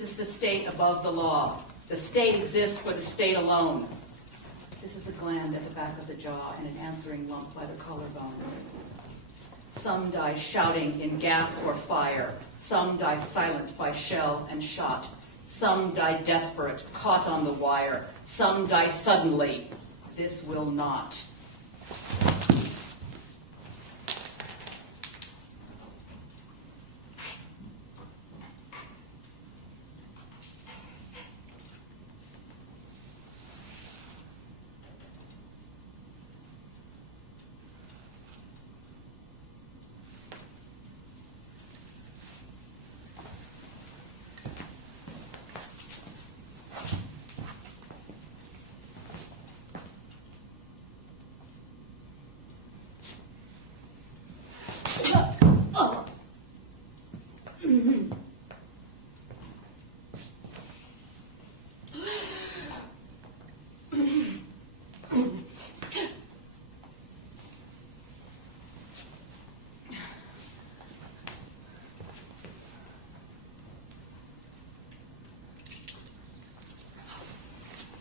This is the state above the law. The state exists for the state alone. This is a gland at the back of the jaw and an answering lump by the collarbone. Some die shouting in gas or fire. Some die silent by shell and shot. Some die desperate, caught on the wire. Some die suddenly. This will not.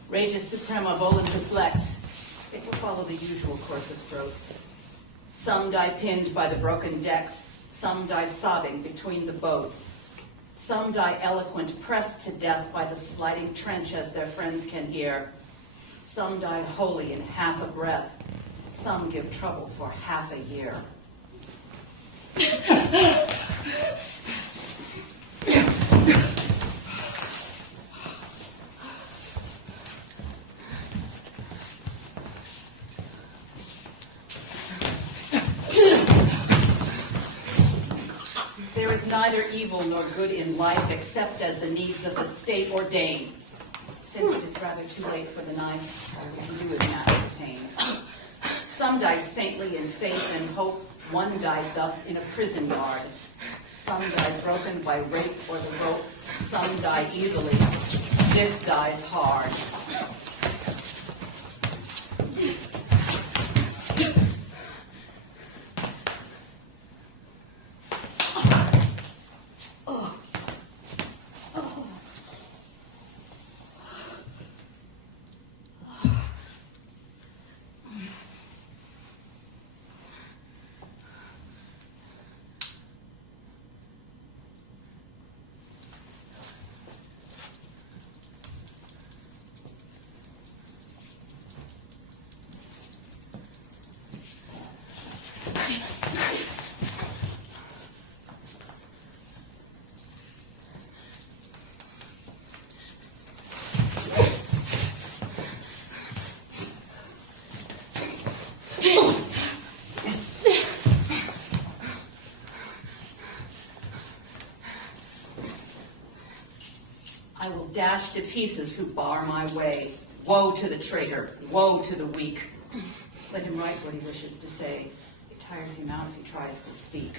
Regis suprema voluntas lex. It will follow the usual course of throats. Some die pinned by the broken decks. Some die sobbing between the boats. Some die eloquent, pressed to death by the sliding trench as their friends can hear. Some die wholly in half a breath. Some give trouble for half a year. There is neither evil nor good in life except as the needs of the state ordain. Since it is rather too late for the knife, all we can do is match the pain. Some die saintly in faith and hope. One died thus in a prison yard. Some die broken by rape or the rope. Some die easily. This dies hard. Dash to pieces who bar my way. Woe to the traitor, woe to the weak. Let him write what he wishes to say. It tires him out if he tries to speak.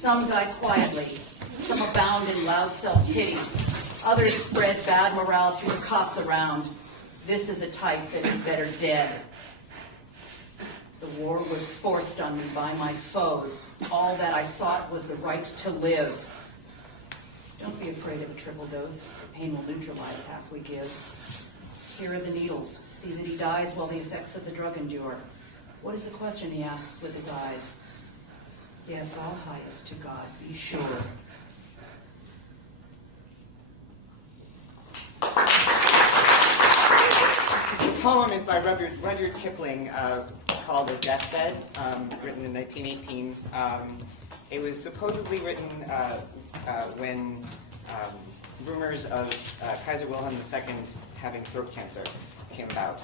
Some die quietly, some abound in loud self-pity. Others spread bad morale through the cots around. This is a type that is better dead. The war was forced on me by my foes. All that I sought was the right to live. Don't be afraid of a triple dose. The pain will neutralize half we give. Here are the needles. See that he dies while the effects of the drug endure. What is the question he asks with his eyes? Yes, all highest to God, be sure. The poem is by Rudyard Kipling, called A Deathbed, written in 1918. It was supposedly written when rumors of Kaiser Wilhelm II having throat cancer came about.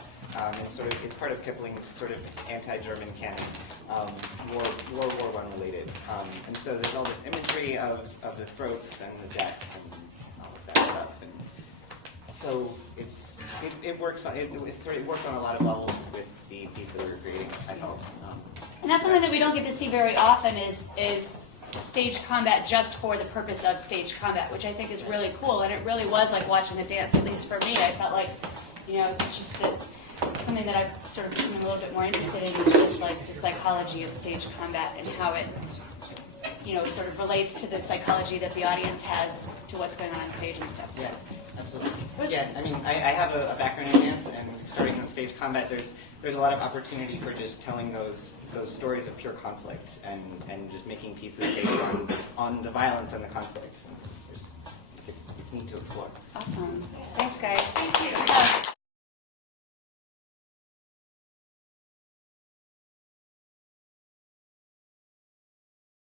It's part of Kipling's sort of anti-German canon, World War I related. And so there's all this imagery of the throats and the death and all of that stuff. And so it works on it worked on a lot of levels with the piece that we were creating, I felt. And that's something that we don't get to see very often is stage combat just for the purpose of stage combat, which I think is really cool. And it really was like watching a dance, at least for me. I felt like, it's just that something that I've sort of become a little bit more interested in is just like the psychology of stage combat and how it, sort of relates to the psychology that the audience has to what's going on stage and stuff. So. Yeah, absolutely. Yeah, I mean, I have a background in dance, and starting in stage combat, there's a lot of opportunity for just telling those stories of pure conflict and just making pieces based on the violence and the conflict. And it's neat to explore. Awesome. Thanks, guys. Thank you.